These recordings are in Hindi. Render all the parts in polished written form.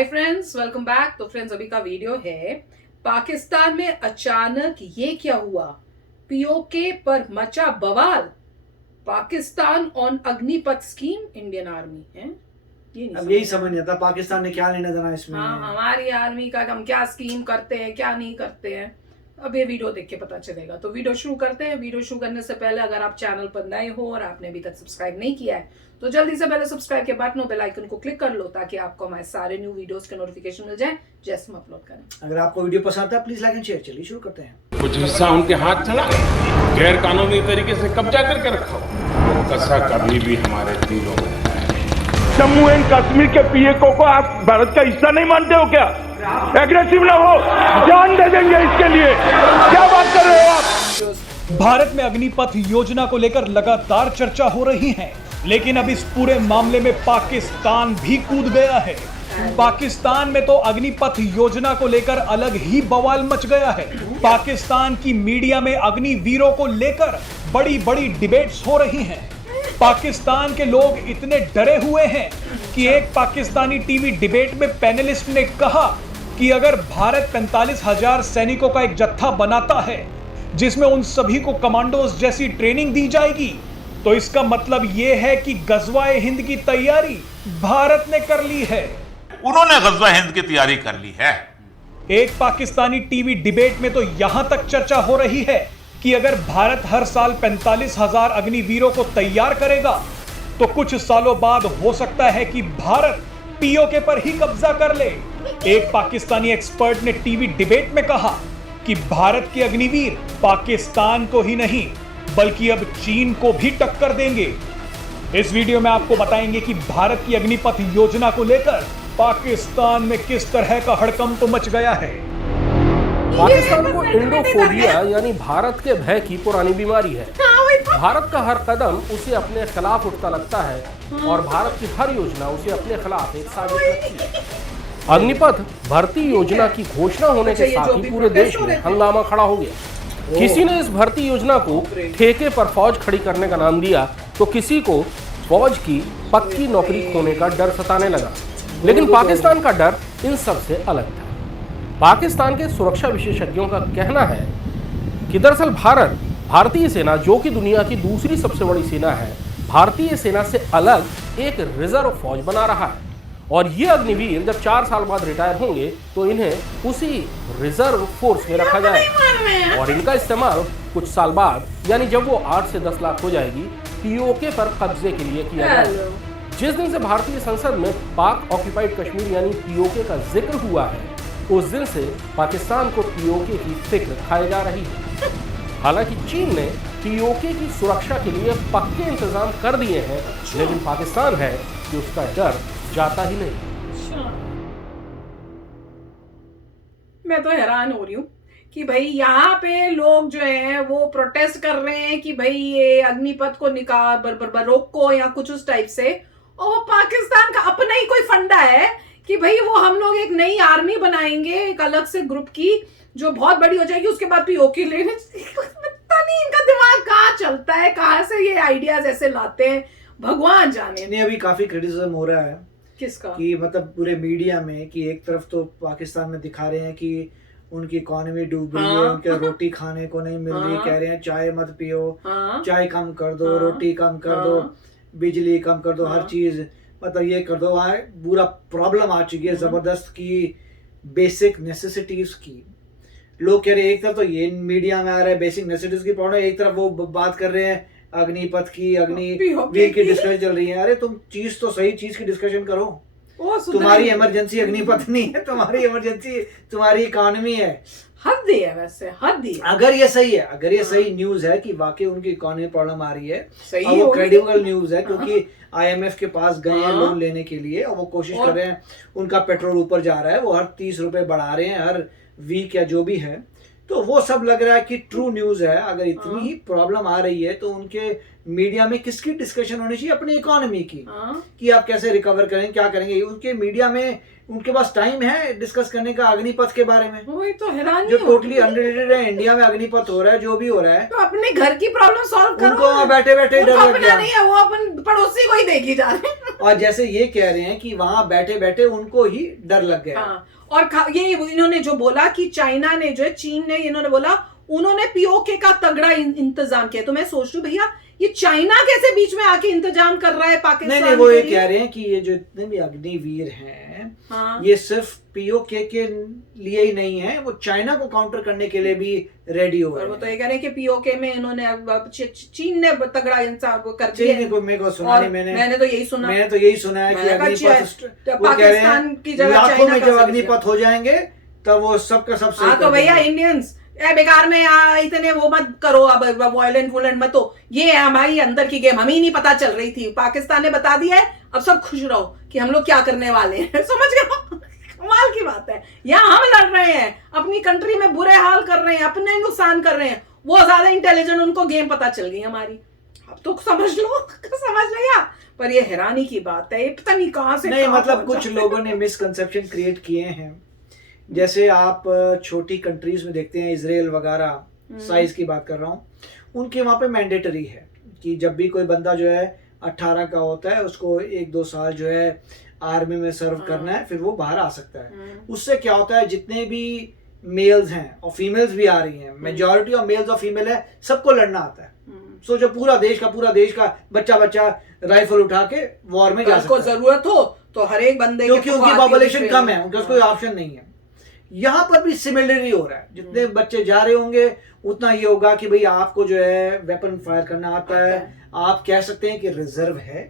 Hi friends, welcome back. तो फ्रेंड्स, अभी का वीडियो है पाकिस्तान में अचानक ये क्या हुआ, पीओके पर मचा बवाल। Pakistan on Agnipath scheme, Indian army है ये नहीं अब यही समझ नहीं आता पाकिस्तान ने क्या लेना देना इसमें। हाँ, हमारी आर्मी का हम क्या स्कीम करते हैं क्या नहीं करते हैं, अब ये वीडियो देख के पता चलेगा। तो वीडियो शुरू करते हैं। वीडियो शुरू करने से पहले अगर आप चैनल पर नए हो और आपने अभी तक सब्सक्राइब नहीं किया है तो जल्दी से पहले सब्सक्राइब के बटन और बेल आइकन को क्लिक कर लो ताकि आपको हमारे सारे न्यू वीडियोस के नोटिफिकेशन मिल जाए जैसे हम अपलोड करें। अगर आपको वीडियो पसंद आता है प्लीज लाइक एंड शेयर। चलिए शुरू करते हैं। कुछ हिस्सा उनके हाथ चला, गैर कानूनी तरीके से कब्जा करके रखा वो कसा कभी भी हमारे दिलों में है। जम्मू एंड कश्मीर के पीएको को आप भारत का हिस्सा नहीं मानते हो क्या? एग्रेसिव ना हो, जान दे देंगे इसके लिए। क्या बात कर रहे हो आप? भारत में अग्निपथ योजना को लेकर लगातार चर्चा हो रही है, लेकिन अब इस पूरे मामले में पाकिस्तान भी कूद गया है। पाकिस्तान में तो अग्निपथ योजना को लेकर अलग ही बवाल मच गया है। पाकिस्तान की मीडिया में अग्निवीरों को लेकर बड़ी बड़ी डिबेट्स हो रही हैं। पाकिस्तान के लोग इतने डरे हुए हैं कि एक पाकिस्तानी टीवी डिबेट में पैनलिस्ट ने कहा कि अगर भारत 45,000 सैनिकों का एक जत्था बनाता है जिसमें उन सभी को कमांडोज जैसी ट्रेनिंग दी जाएगी तो इसका मतलब यह है कि गजवाए हिंद की तैयारी भारत ने कर ली है। उन्होंने गजवा हिंद की तैयारी कर ली है। एक पाकिस्तानी टीवी डिबेट में तो यहां तक चर्चा हो रही है कि अगर भारत हर साल 45,000 अग्निवीरों को तैयार करेगा तो कुछ सालों बाद हो सकता है कि भारत पीओके पर ही कब्जा कर ले। एक पाकिस्तानी एक्सपर्ट ने टीवी डिबेट में कहा कि भारत के अग्निवीर पाकिस्तान को ही नहीं बल्कि अब चीन को भी टक्कर देंगे। इस वीडियो में आपको बताएंगे कि भारत की अग्निपथ योजना को लेकर पाकिस्तान में किस तरह का हड़कंप मच गया है। पाकिस्तान को इंडोफोबिया यानी भारत के भय की पुरानी बीमारी है। भारत का हर कदम उसे अपने खिलाफ उठता लगता है और भारत की हर योजना उसे अपने खिलाफ एक साजिश लगती है। अग्निपथ भर्ती योजना की घोषणा होने के साथ ही पूरे देश में हंगामा खड़ा हो गया। किसी ने इस भर्ती योजना को ठेके पर फौज खड़ी करने का नाम दिया तो किसी को फौज की पक्की नौकरी खोने का डर सताने लगा। लेकिन पाकिस्तान का डर इन सब से अलग था। पाकिस्तान के सुरक्षा विशेषज्ञों का कहना है कि दरअसल भारतीय सेना, जो कि दुनिया की दूसरी सबसे बड़ी सेना है, भारतीय सेना से अलग एक रिजर्व फौज बना रहा है और ये अग्निवीर जब 4 साल बाद रिटायर होंगे तो इन्हें उसी रिजर्व फोर्स में रखा जाएगा और इनका इस्तेमाल कुछ साल बाद यानी जब वो 8 से 10 लाख हो जाएगी पीओके पर कब्जे के लिए किया जाएगा। जिस दिन से भारतीय संसद में पाक ऑक्यूपाइड कश्मीर यानी पीओके का जिक्र हुआ है उस दिन से पाकिस्तान को पीओके की फिक्र खाई जा रही है। हालांकि चीन ने पीओके की सुरक्षा के लिए पक्के इंतजाम कर दिए हैं, लेकिन पाकिस्तान है कि उसका डर जाता ही नहीं। मैं तो हैरान हो रही हूँ कि भाई यहाँ पे लोग जो हैं वो प्रोटेस्ट कर रहे हैं कि भाई ये अग्निपथ को निकाल रोको या कुछ उस टाइप से, और वो पाकिस्तान का अपना ही कोई फंडा है कि भाई वो हम लोग एक नई आर्मी बनाएंगे एक अलग से ग्रुप की जो बहुत बड़ी हो जाएगी, उसके बाद पीओके लेने। पता नहीं इनका दिमाग कहाँ चलता है, कहाँ से ये आइडियाज ऐसे लाते हैं, भगवान जाने। नहीं, अभी काफी क्रिटिसिज्म हो रहा है किसका कि मतलब पूरे मीडिया में कि एक तरफ तो पाकिस्तान में दिखा रहे हैं कि उनकी इकोनॉमी डूब रही है, उनके रोटी खाने को नहीं मिल रही, कह रहे हैं चाय मत पियो, चाय कम कर दो, रोटी कम कर दो, बिजली कम कर दो, हर चीज मतलब ये कर दो। वहाँ पूरा प्रॉब्लम आ चुकी है जबरदस्त की बेसिक नेसेसिटीज की। लोग कह रहे हैं, एक तरफ तो ये मीडिया में आ रहा है बेसिक नेसेसिटीज की प्रॉब्लम, एक तरफ वो बात कर रहे हैं अग्निपथ की, अग्निवीर की डिस्कशन चल रही है। अरे तुम चीज तो सही चीज की डिस्कशन करो। तुम्हारी इमरजेंसी अग्निपथ नहीं है, तुम्हारी इमरजेंसी तुम्हारी इकोनॉमी है। हद है, वैसे हद है। अगर ये सही है, अगर ये सही न्यूज है कि वाकई उनकी इकोनॉमी प्रॉब्लम आ रही है, सही और वो क्रेडिबल न्यूज है क्योंकि आईएमएफ के पास गए हैं लोन लेने के लिए और वो कोशिश कर रहे हैं, उनका पेट्रोल ऊपर जा रहा है, वो हर 30 रुपए बढ़ा रहे हैं हर वीक या जो भी है, तो वो सब लग रहा है कि ट्रू न्यूज है। अगर इतनी ही प्रॉब्लम आ रही है तो उनके मीडिया में किसकी डिस्कशन होनी चाहिए? अपनी इकोनॉमी की, कि आप कैसे रिकवर करेंगे, क्या करेंगे। उनके मीडिया में उनके पास टाइम है डिस्कस करने का अग्निपथ के बारे में? वही तो हैरान जो टोटली अनरिलेटेड है। इंडिया में अग्निपथ हो रहा है, जो भी हो रहा है, तो अपने घर की प्रॉब्लम सॉल्व करो। उनको बैठे बैठे डर लग गया। नहीं है, वो अपन पड़ोसी को ही देखी जा रहे हैं। और जैसे ये कह रहे हैं कि वहां बैठे बैठे उनको ही डर लग गया। हाँ, और ये इन्होंने जो बोला कि चाइना ने जो है, चीन ने, इन्होंने बोला उन्होंने पीओके का तगड़ा इंतजाम किया। तो मैं सोच रही हूँ भैया ये चाइना कैसे बीच में आके इंतजाम कर रहा है पाकिस्तान? नहीं, वो ये कह रहे हैं कि ये जो इतने भी अग्निवीर हैं, हाँ। ये सिर्फ पीओके के लिए ही नहीं है, वो चाइना को काउंटर करने के लिए भी रेडी हो गए। वो तो ये कह रहे हैं कि पीओके में इन्होंने चीन ने तगड़ा इंतजाम कर दिया। मेरे को सुना नहीं, मैंने तो यही सुना है कि अग्निपथ, वो कह रहे हैं लाखों में जब अग्निपथ हो जाएंगे तब वो सबका सब सही। हाँ, तो भैया इंडियंस बेकार में इतने वो मत करो, अब वॉयलेंट मत हो। ये है हमारी अंदर की गेम, हमें ही नहीं पता चल रही थी, पाकिस्तान ने बता दिया है। अब सब खुश रहो कि हम लोग क्या करने वाले हैं। समझ गए? कमाल की बात है। यहाँ हम लड़ रहे हैं, अपनी कंट्री में बुरे हाल कर रहे हैं, अपने नुकसान कर रहे हैं, वो ज्यादा इंटेलिजेंट, उनको गेम पता चल गई हमारी। अब तो समझ लिया। पर ये हैरानी की बात है, पता नहीं कहां से नहीं, मतलब कुछ लोगों ने मिसकंसेप्शन क्रिएट किए हैं। जैसे आप छोटी कंट्रीज में देखते हैं, इजराइल वगैरह, साइज की बात कर रहा हूँ, उनके वहाँ पे मैंडेटरी है कि जब भी कोई बंदा जो है 18 का होता है, उसको 1-2 साल जो है आर्मी में सर्व करना है, फिर वो बाहर आ सकता है। उससे क्या होता है, जितने भी मेल्स हैं और फीमेल्स भी आ रही हैं, मेजॉरिटी ऑफ मेल्स और फीमेल है, सबको लड़ना आता है। सो जो पूरा देश का बच्चा राइफल उठा के वॉर में जा सकता है। जरूरत हो तो हर एक बंदे, क्योंकि उनकी पॉपुलेशन कम है, उनका कोई ऑप्शन नहीं है। यहाँ पर भी सिमिलरली हो रहा है, जितने बच्चे जा रहे होंगे उतना ये होगा कि भाई आपको जो है वेपन फायर करना आता है, आप कह सकते हैं कि रिजर्व है।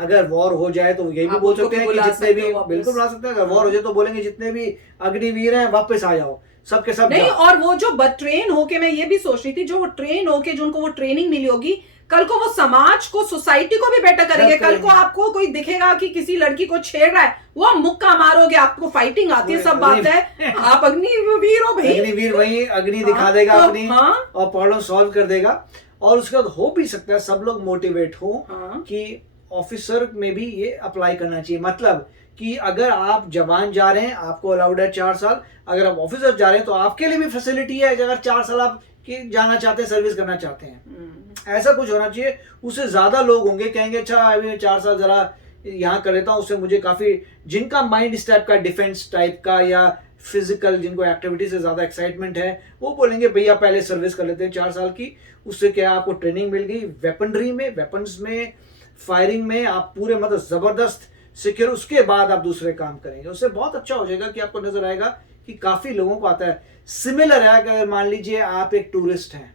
अगर वॉर हो जाए तो ये भी बोल सकते हैं कि जितने भी, बिल्कुल बुला सकते हैं। अगर वॉर हो जाए तो बोलेंगे जितने भी अग्निवीर हैं वापस आ जाओ, सबके सब नहीं। और वो जो ट्रेन होके, मैं ये भी सोच रही थी, जो वो ट्रेन होके जो उनको वो ट्रेनिंग मिली होगी, कल को वो समाज को, सोसाइटी को भी बेटर करेंगे। कल को आपको कोई दिखेगा कि किसी लड़की को छेड़ रहा है, वो मुक्का मारोगे, आपको फाइटिंग आती है, सब बात है, आप अग्निवीर हो भाई। अग्निवीर वही अग्नि दिखा देगा अपनी, और प्रॉब्लम सॉल्व कर देगा। और उसके बाद हो भी सकता है सब लोग मोटिवेट हो कि ऑफिसर में भी ये अप्लाई करना चाहिए। मतलब कि अगर आप जवान जा रहे हैं, आपको अलाउड है 4 साल, अगर आप ऑफिसर जा रहे हैं तो आपके लिए भी फैसिलिटी है। अगर 4 साल आप जाना चाहते हैं, सर्विस करना चाहते हैं, ऐसा कुछ होना चाहिए। उससे ज्यादा लोग होंगे कहेंगे अच्छा अभी 4 साल जरा यहाँ कर लेता हूँ, उससे मुझे काफी, जिनका माइंड इस टाइप का, डिफेंस टाइप का या फिजिकल, जिनको एक्टिविटी से ज्यादा एक्साइटमेंट है, वो बोलेंगे भैया पहले सर्विस कर लेते हैं 4 साल की। उससे क्या आपको ट्रेनिंग मिल गई, वेपनरी में, वेपन्स में, फायरिंग में आप पूरे मतलब जबरदस्त सिक्योर, उसके बाद आप दूसरे काम करेंगे। उससे बहुत अच्छा हो जाएगा कि आपको नजर आएगा कि काफी लोगों को आता है। सिमिलर है कि अगर मान लीजिए आप एक टूरिस्ट हैं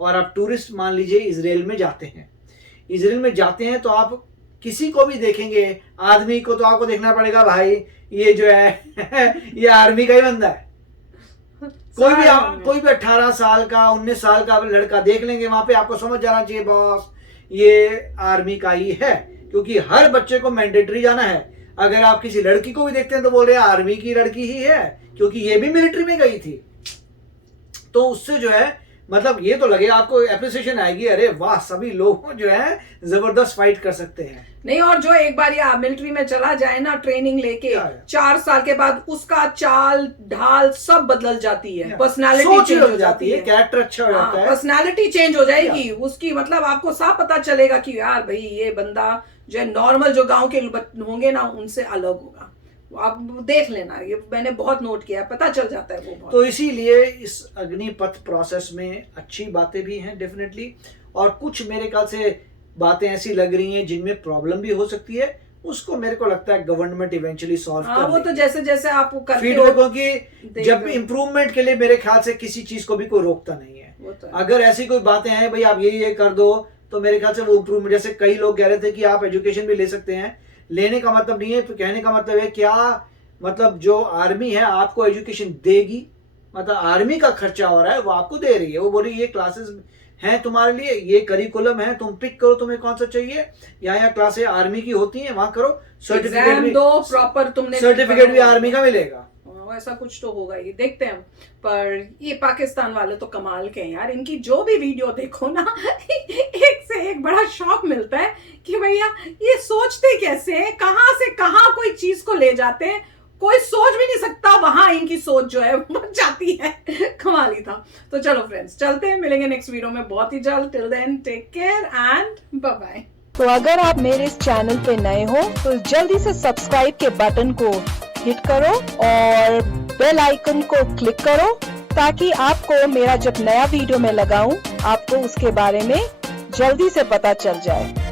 और आप टूरिस्ट मान लीजिए इजराइल में जाते हैं, इजराइल में जाते हैं तो आप किसी को भी देखेंगे, आदमी को, तो आपको देखना पड़ेगा भाई ये जो है ये आर्मी का ही बंदा है। कोई भी 18 साल का, 19 साल का लड़का देख लेंगे वहां पे, आपको समझ जाना चाहिए बॉस ये आर्मी का ही है, क्योंकि हर बच्चे को मैंडेटरी जाना है। अगर आप किसी लड़की को भी देखते हैं तो बोल रहे हैं आर्मी की लड़की ही है, क्योंकि ये भी मिलिट्री में गई थी। तो उससे जो है मतलब ये तो लगेगा आपको, एप्रिसिएशन आएगी, अरे वाह सभी लोग जो है जबरदस्त फाइट कर सकते हैं। नहीं, और जो एक बार ये मिलिट्री में चला जाए ना ट्रेनिंग लेके, 4 साल के बाद उसका चाल ढाल सब बदल जाती है, पर्सनालिटी चेंज हो जाती है, कैरेक्टर अच्छा हो जाता है, पर्सनालिटी चेंज हो जाएगी उसकी। मतलब आपको साफ पता चलेगा कि यार भाई ये बंदा जो है नॉर्मल जो गांव के होंगे ना उनसे अलग होगा। आप देख लेना, ये मैंने बहुत नोट किया है, पता चल जाता है वो बहुत। तो इसीलिए इस अग्निपथ प्रोसेस में अच्छी बातें भी हैं डेफिनेटली, और कुछ मेरे ख्याल से बातें ऐसी लग रही हैं जिनमें प्रॉब्लम भी हो सकती है। उसको मेरे को लगता है गवर्नमेंट इवेंचुअली सॉल्व कर वो तो जैसे जैसे आप करते हो कि जब इम्प्रूवमेंट के लिए मेरे ख्याल से किसी चीज को भी कोई रोकता नहीं है। तो अगर ऐसी कोई बातें हैं भाई आप ये कर दो, तो मेरे ख्याल से वो इम्प्रूवमेंट, जैसे कई लोग कह रहे थे कि आप एजुकेशन भी ले सकते हैं, लेने का मतलब नहीं है, कहने का मतलब है क्या, मतलब जो आर्मी है आपको एजुकेशन देगी, मतलब आर्मी का खर्चा हो रहा है वो आपको दे रही है। वो बोली ये क्लासेस हैं तुम्हारे लिए, ये करिकुलम है, तुम पिक करो तुम्हें कौन सा चाहिए, यहाँ क्लासें आर्मी की होती हैं वहां करो, सर्टिफिकेट दो प्रॉपर, तुमने सर्टिफिकेट भी आर्मी का मिलेगा। ऐसा कुछ तो होगा, ये देखते हैं। पर ये पाकिस्तान वाले तो कमाल के हैं यार, इनकी जो भी वीडियो देखो ना एक से एक बड़ा शौक मिलता है कि भैया ये सोचते कैसे हैं, कहां से कहां कोई चीज को ले जाते हैं, कोई सोच भी नहीं सकता, वहां इनकी सोच जो है बन जाती है। कमाल ही था। तो चलो फ्रेंड्स चलते हैं, मिलेंगे नेक्स्ट वीडियो में बहुत ही जल्द। Till then take care and bye bye. तो अगर आप मेरे इस चैनल पे नए हो तो जल्दी से सब्सक्राइब के बटन को हिट करो और बेल आइकन को क्लिक करो ताकि आपको मेरा जब नया वीडियो मैं लगाऊं आपको उसके बारे में जल्दी से पता चल जाए।